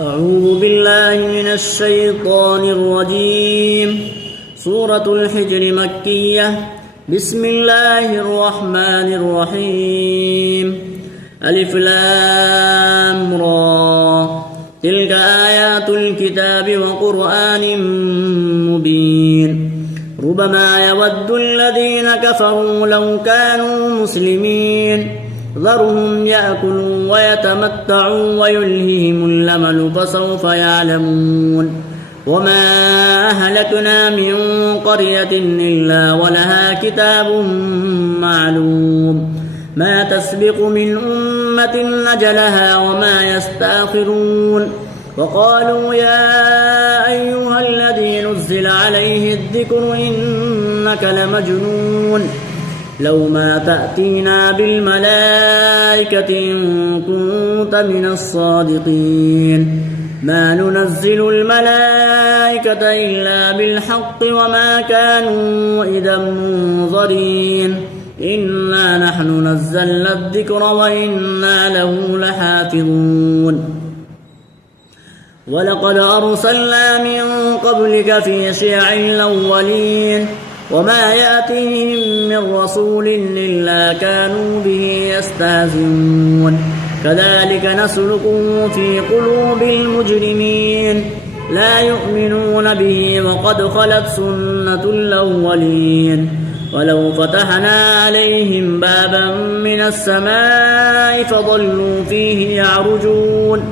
أعوذ بالله من الشيطان الرجيم. سورة الحجر مكية. بسم الله الرحمن الرحيم. ألف لام را. تلك آيات الكتاب وقرآن مبين. ربما يود الذين كفروا لو كانوا مسلمين. ذرهم يأكلوا ويتمتعوا ويلههم الأمل فسوف يعلمون. وما أهلكنا من قرية إلا ولها كتاب معلوم. ما تسبق من أمة أجلها وما يستأخرون. وقالوا يا أيها الذي نزل عليه الذكر إنك لمجنون. لو ما تأتينا بالملائكة إن كنت من الصادقين. ما ننزل الملائكة إلا بالحق وما كانوا إذا منظرين. إنا نحن نزلنا الذكر وإنا له لحافظون. ولقد أرسلنا من قبلك في شيع الأولين. وما يأتيهم من رسول إلا كانوا به يستهزئون. كذلك نسلكه في قلوب المجرمين. لا يؤمنون به وقد خلت سنة الأولين. ولو فتحنا عليهم بابا من السماء فظلوا فيه يعرجون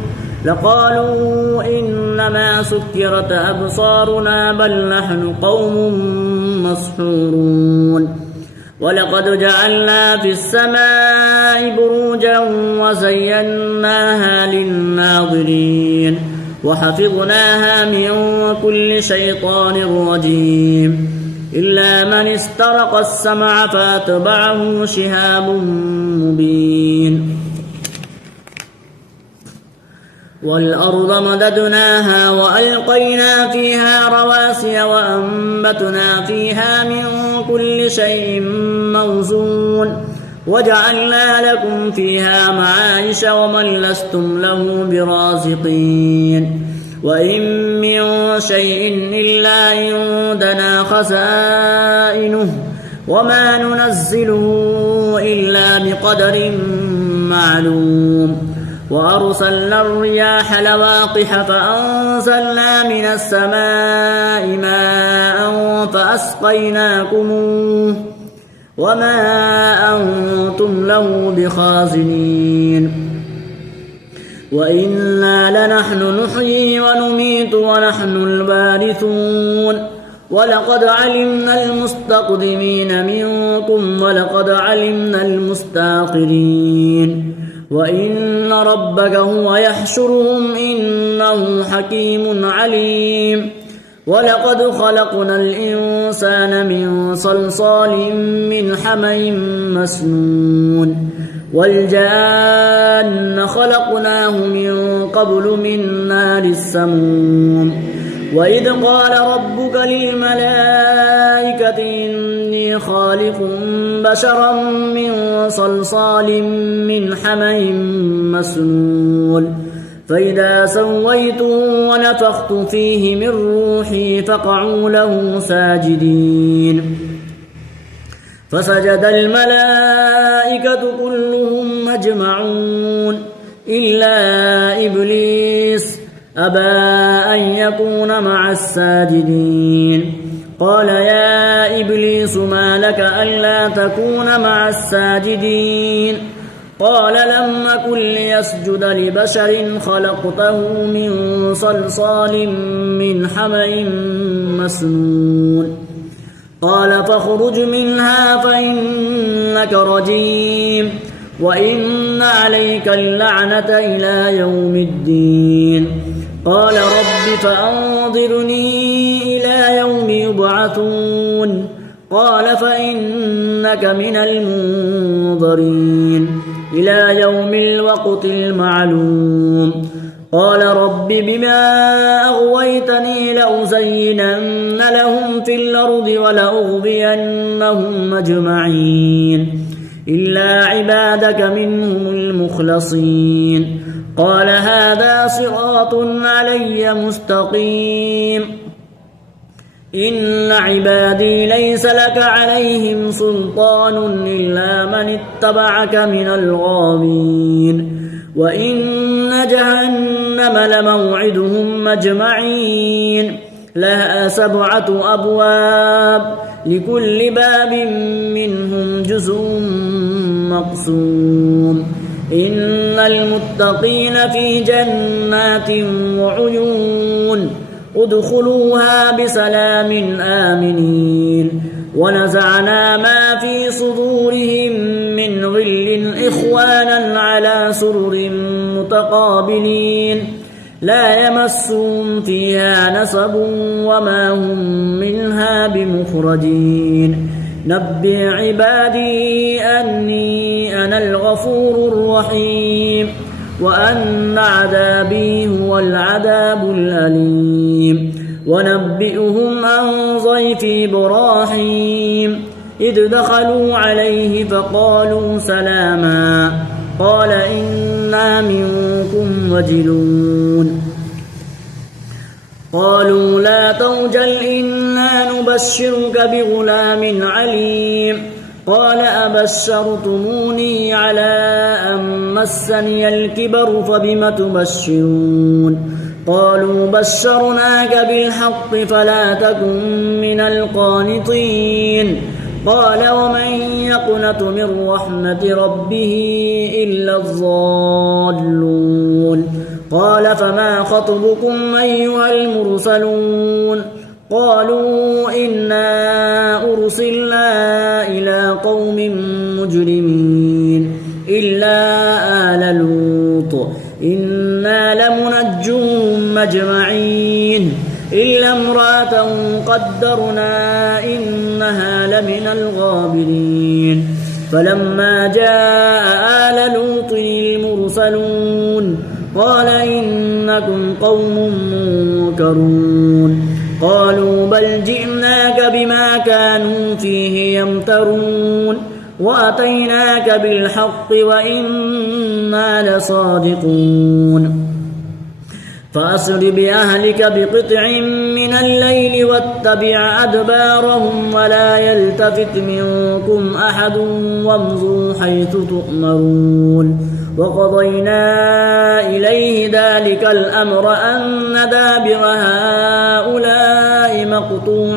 لقالوا إنما سكرت أبصارنا بل نحن قوم مسحورون. ولقد جعلنا في السماء بروجا وزيناها للناظرين وحفظناها من كل شيطان رجيم إلا من استرق السمع فاتبعه شهاب مبين. والأرض مددناها وألقينا فيها رواسي وأنبتنا فيها من كل شيء موزون وجعلنا لكم فيها معايش ومن لستم له برازقين. وإن من شيء إلا عندنا خزائنه وما ننزله إلا بقدر معلوم. وأرسلنا الرياح لواقح فأنزلنا من السماء ماء فأسقيناكموه وما أنتم له بخازنين. وإنا لنحن نحيي ونميت ونحن الوارثون. ولقد علمنا المستقدمين منكم ولقد علمنا المستأخرين. وإن ربك هو يحشرهم إنه حكيم عليم. ولقد خلقنا الإنسان من صلصال من حمإ مسنون. والجان خلقناه من قبل من نار السموم. وإذ قال ربك للملائكة إني خالق بشرا من صلصال من حمإ مسنون. فإذا سويته ونفخت فيه من روحي فقعوا له ساجدين. فسجد الملائكة كلهم أجمعون إلا إبليس أبى أن يكون مع الساجدين. قال يا إبليس ما لك ألا تكون مع الساجدين؟ قال لم أكن ليسجد لبشر خلقته من صلصال من حمإ مسنون. قال فاخرج منها فإنك رجيم وإن عليك اللعنة إلى يوم الدين. قال رب فأنظرني إلى يوم يبعثون. قال فإنك من المنظرين إلى يوم الوقت المعلوم. قال رب بما أغويتني لأزينن لهم في الأرض ولأغوينهم أجمعين إلا عبادك منهم المخلصين. قال هذا صراط علي مستقيم إن عبادي ليس لك عليهم سلطان إلا من اتبعك من الغاوين وإن جهنم لموعدهم أجمعين لها 7 أبواب لكل باب منهم جزء مقسوم إن المتقين في جنات وعيون ادخلوها بسلام آمنين ونزعنا ما في صدورهم من غل إخوانا على سرر متقابلين لا يمسهم فيها نصب وما هم منها بمخرجين نبئ عبادي أني أنا الغفور الرحيم وأن عذابي هو العذاب الأليم ونبئهم عن ضيف إبراهيم إذ دخلوا عليه فقالوا سلاما قال إنا منكم وجلون قالوا لا توجل إنا نبشرك بغلام عليم قال أبشرتموني على أن مسني الكبر فبم تبشرون قالوا بشرناك بالحق فلا تكن من القانطين قال ومن يقنط من رحمة ربه إلا الضالون قال فما خطبكم أيها المرسلون قالوا إنا أرسلنا إلى قوم مجرمين إلا آل لوط إنا لمنجوهم أجمعين إلا امرأة قدرنا إنها لمن الغابرين فلما جاء آل لوط المرسلون قال إنكم قوم منكرون قالوا بل جئناك بما كانوا فيه يمترون وأتيناك بالحق وإنا لصادقون فأسر بأهلك بقطع من الليل واتبع أدبارهم ولا يلتفت منكم أحد وامضوا حيث تؤمرون وقضينا إليه ذلك الأمر أن دابر هؤلاء مقطوع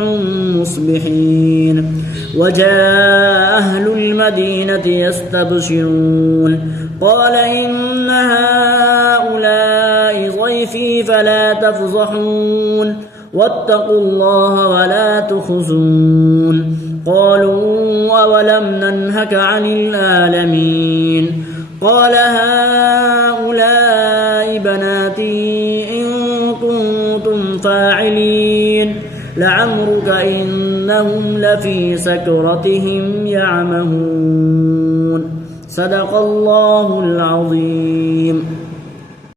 مصبحين وجاء أهل المدينة يستبشرون قال إن هؤلاء ضيفي فلا تفضحون واتقوا الله ولا تخزون قالوا أولم ننهك عن العالمين قال هؤلاء بناتي إن كنتم فاعلين لعمرك إنهم لفي سكرتهم يعمهون صدق الله العظيم.